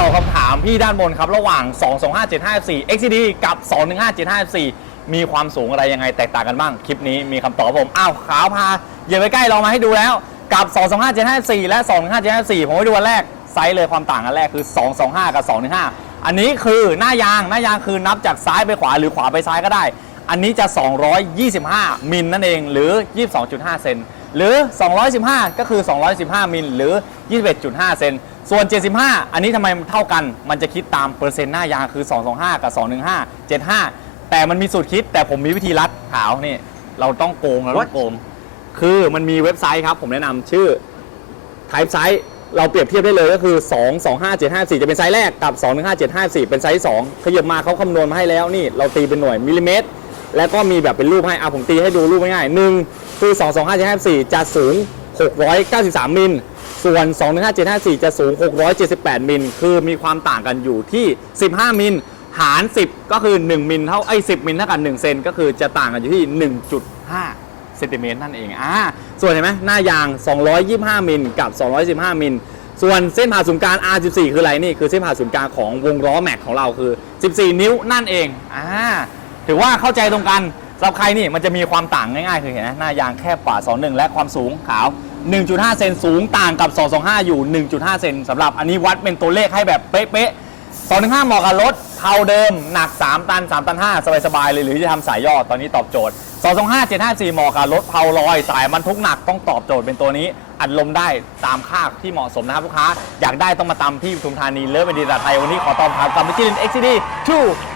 ตอบคำถามพี่ด้านบนครับ ระหว่าง 225754 XCD กับ 215754 มีความสูงอะไรยังไงแตกต่างกันบ้าง คลิปนี้มีคำตอบผม อ้าวขาวพาเยียบไปใกล้เรามาให้ดูแล้ว กับ 225754 และ 215754 ผมให้ดูวันแรก ไซส์เลยความต่างกันแรกคือ 225 กับ 215 อันนี้คือหน้ายาง หน้ายางคือนับจากซ้ายไปขวาหรือขวาไปซ้ายก็ได้ อันนี้จะ 225 มิลนั่นเอง หรือ 22.5 เซน หรือ 215 ก็คือ 215 มิลหรือ 21.5 เซน ส่วน 75 อันนี้ทำไมมันเท่ากัน มันจะคิดตามเปอร์เซ็นต์หน้ายางคือ 225 กับ 215 75 แต่มันมีสูตรคิด แต่ผมมีวิธีรัดขาวนี่ เราต้องโกงเราต้องโกง คือมันมีเว็บไซต์ครับ ผมแนะนำชื่อ Type Size เราเปรียบเทียบได้เลยก็คือ 2 2 5 7 5 4 จะเป็นไซส์แรกกับ 2 1 5 7 5 4 เป็นไซส์2ขยับมาเขาคำนวณมาให้แล้วนี่ เราตีเป็นหน่วยมิลลิเมตร แล้วก็มีแบบเป็นรูปให้อะผมตีให้ดูรูปง่ายๆหนึ่งคือ2 2 5 7 5 4จะสูง 693 มิล ส่วน 2 1 5 7 5 4จะสูง 678 มิล คือมีความต่างกันอยู่ที่ 15 มิล หาร 10 ก็คือ 1 มิลเท่าไอ้10 มิลเท่ากับ1เซนก็คือจะต่างกันอยู่ที่ 1.5เซนติเมตรนั่นเอง อ่า ส่วนเห็นไหมหน้ายาง 225 มิล กับ 215 มิล ส่วนเส้นผ่าศูนย์กลาง R14 คืออะไรนี่ คือเส้นผ่าศูนย์กลางของวงล้อแม็กของเราคือ 14 นิ้วนั่นเอง อ่า ถือว่าเข้าใจตรงกันสำหรับใครนี่มันจะมีความต่างง่ายๆ คือเห็นไหมหน้ายางแคบกว่า 21 และความสูงขาว 1.5 เซนสูงต่างกับ 225 อยู่ 1.5 เซนสำหรับอันนี้วัดเป็นตัวเลขให้แบบเป๊ะๆ215เหมาะกับรถเท่าเดิมหนัก 3 ตัน 3 ตัน 5 สบายๆเลยหรือจะทำสายย่อตอนนี้ตอบโจทย์ 225 754เหมาะกับรถเผาลอย สายบรรทุกหนักต้องตอบโจทย์เป็นตัวนี้ อัดลมได้ตามค่าที่เหมาะสมนะครับลูกค้า อยากได้ต้องมาตามที่ปทุมธานีเลิฟเป็นดีตาไทย วันนี้ขอตอบคำกับมิชลิน XCD 2